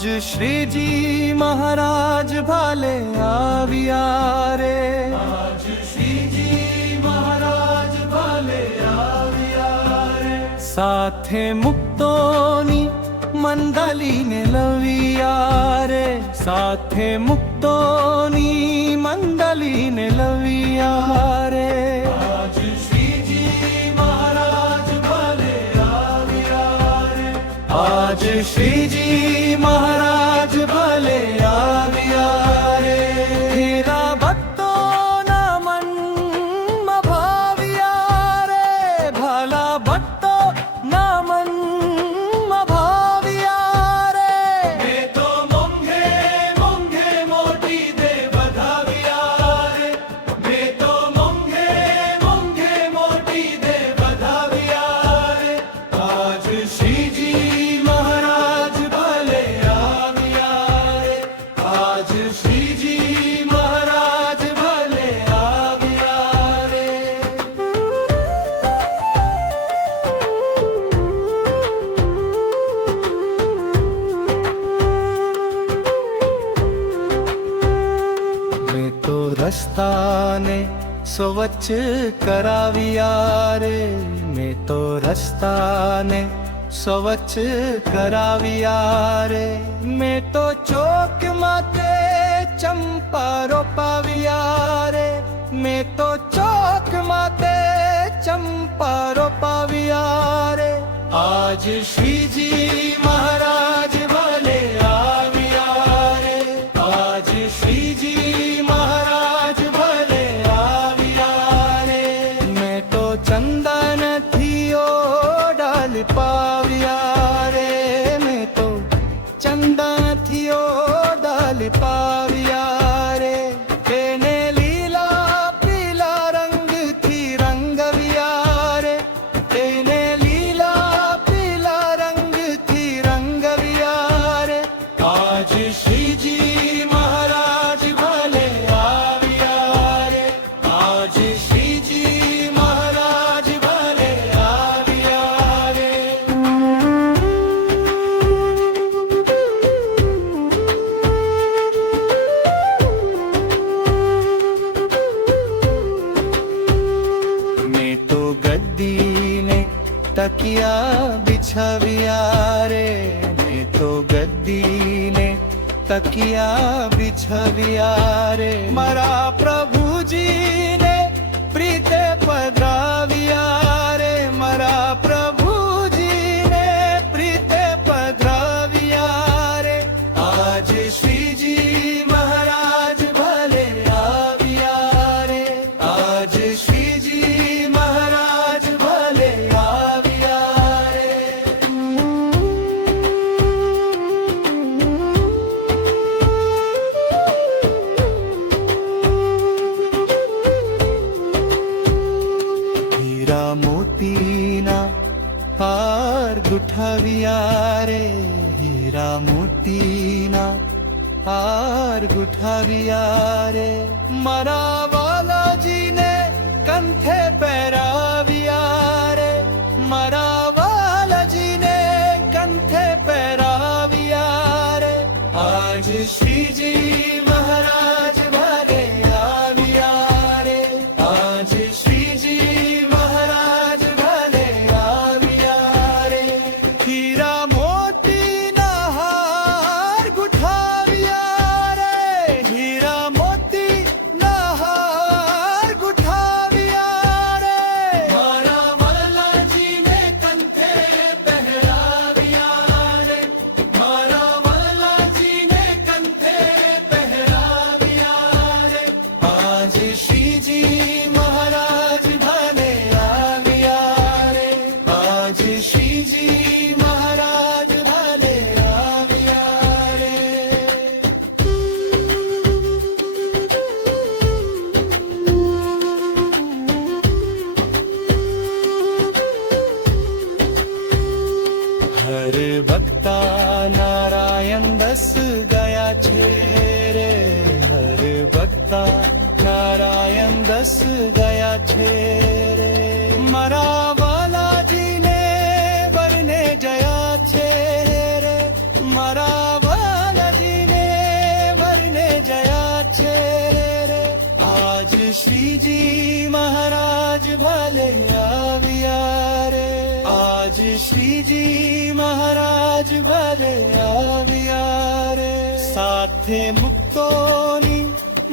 આજ શ્રીજી મહારાજ ભાલે આવ્યા રે, આજ શ્રીજી મહારાજ ભાલે આવ્યા રે, સાથે મુક્તોની મંડળીને લવિયા રે, સાથે મુક્તોની મંડળીને લવિયા રે, આજ શ્રીજી મહારાજ ભાલે આવ્યા રે, આજ શ્રીજી મહારાજ ભલે આવ્યા રે, હેરા ભક્તોના મનમાં ભાવ્યા રે, ભલા ભક્તોના મનમાં ભાવ્યા રે, મેં તો મોંઘે મોંઘે મોટી દે વધાવ્યા રે, મેં તો મોંઘે મોંઘે મોટી દે વધાવ્યા રે, આજ શ્રીજી મહારાજ ભલે આવ્યા રે, આજ શ્રીજી મહારાજ ભલે આવ્યા રે. મેં તો રસ્તાને સ્વચ્છ કરાવ્યા રે, મેં તો રસ્તાને સ્વચ્છ કરાવ્યા રે, મેં તો ચોક માતે ચંપા રોપાવ્યા રે, મેં તો ચોક માતે ચંપા રોપાવ્યા રે, આજ શ્રીજી મહારાજ ભલે આવ્યા રે, આજ શ્રીજી મહારાજ ભલે આવ્યા રે, મેં તો ચંદનથી ઓડાલ પાવ્યા રે, મેં તો ચંદનથી ઓડાલ પાવ્યા રે, તેને લીલા પીલા રંગથી રંગવ્યા રે, તેને લીલા પીલા રંગથી રંગવ્યા રે, આજ શ્રીજી મહારાજ ભલે આવ્યા રે, આજ શ્રીજી મહારાજ ભલે આવ્યા રે. મેં તો ગદ્દીને તકિયા બિછવ્યા રે, મેં તો ગદ્દીને તકિયા બિછવ્યા રે, મારા પ્રભુજીને પ્રીતે પધરાવ્યા રે, મારા પ્રભુજીને પ્રીતે પધરાવ્યા રે, આજ શ્રીજી મહારાજ ભલે આવ્યા રે, આજ શ્રીજી મહારાજ ભલે આવ્યા રે. હીરા મોતીના હાર ગુઠાવ્યા રે, હીરા મોતીના હાર ગુઠાવ્યા રે, મારા વાલાજીને કંઠે પહેરાવ્યા રે, મારા વાલાજીને કંઠે પહેરાવ્યા રે, આજ શ્રીજી મહારાજ ભલે આવ્યા રે, આજ શ્રીજી મહારાજ ભલે આવ્યા રે, હીરા મોતીના હાર ગુઠાવ્યા રે, હીરા મોતીના હાર ગુઠાવ્યા રે, મારા વાલાજીને કંઠે પહેરાવ્યા રે, મારા વાલાજીને કંઠે પહેરાવ્યા રે, આજ શ્રીજી મહારાજ ભલે આવ્યા રે, આજ શ્રીજી મહારાજ ભલે આવ્યા રે. હર ભક્તા નારાયણ દસ ગયા છે રે, હર ભક્તા નારાયણ દસ ગયા છે રે, મારા વાલાજીને વરને જયા છે રે, મારા શ્રીજી મહારાજ ભલે આવ્યા રે, આજ શ્રીજી મહારાજ ભલે આવ્યા રે, સાથે મુક્તોની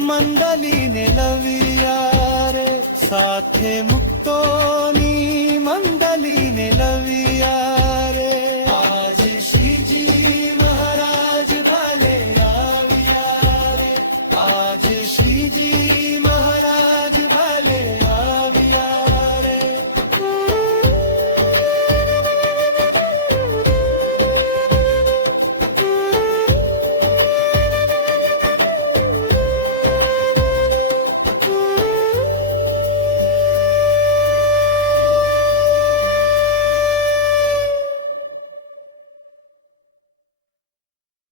મંડલીને લવિયા રે, સાથે મુક્તોની મંડલીને લવિયા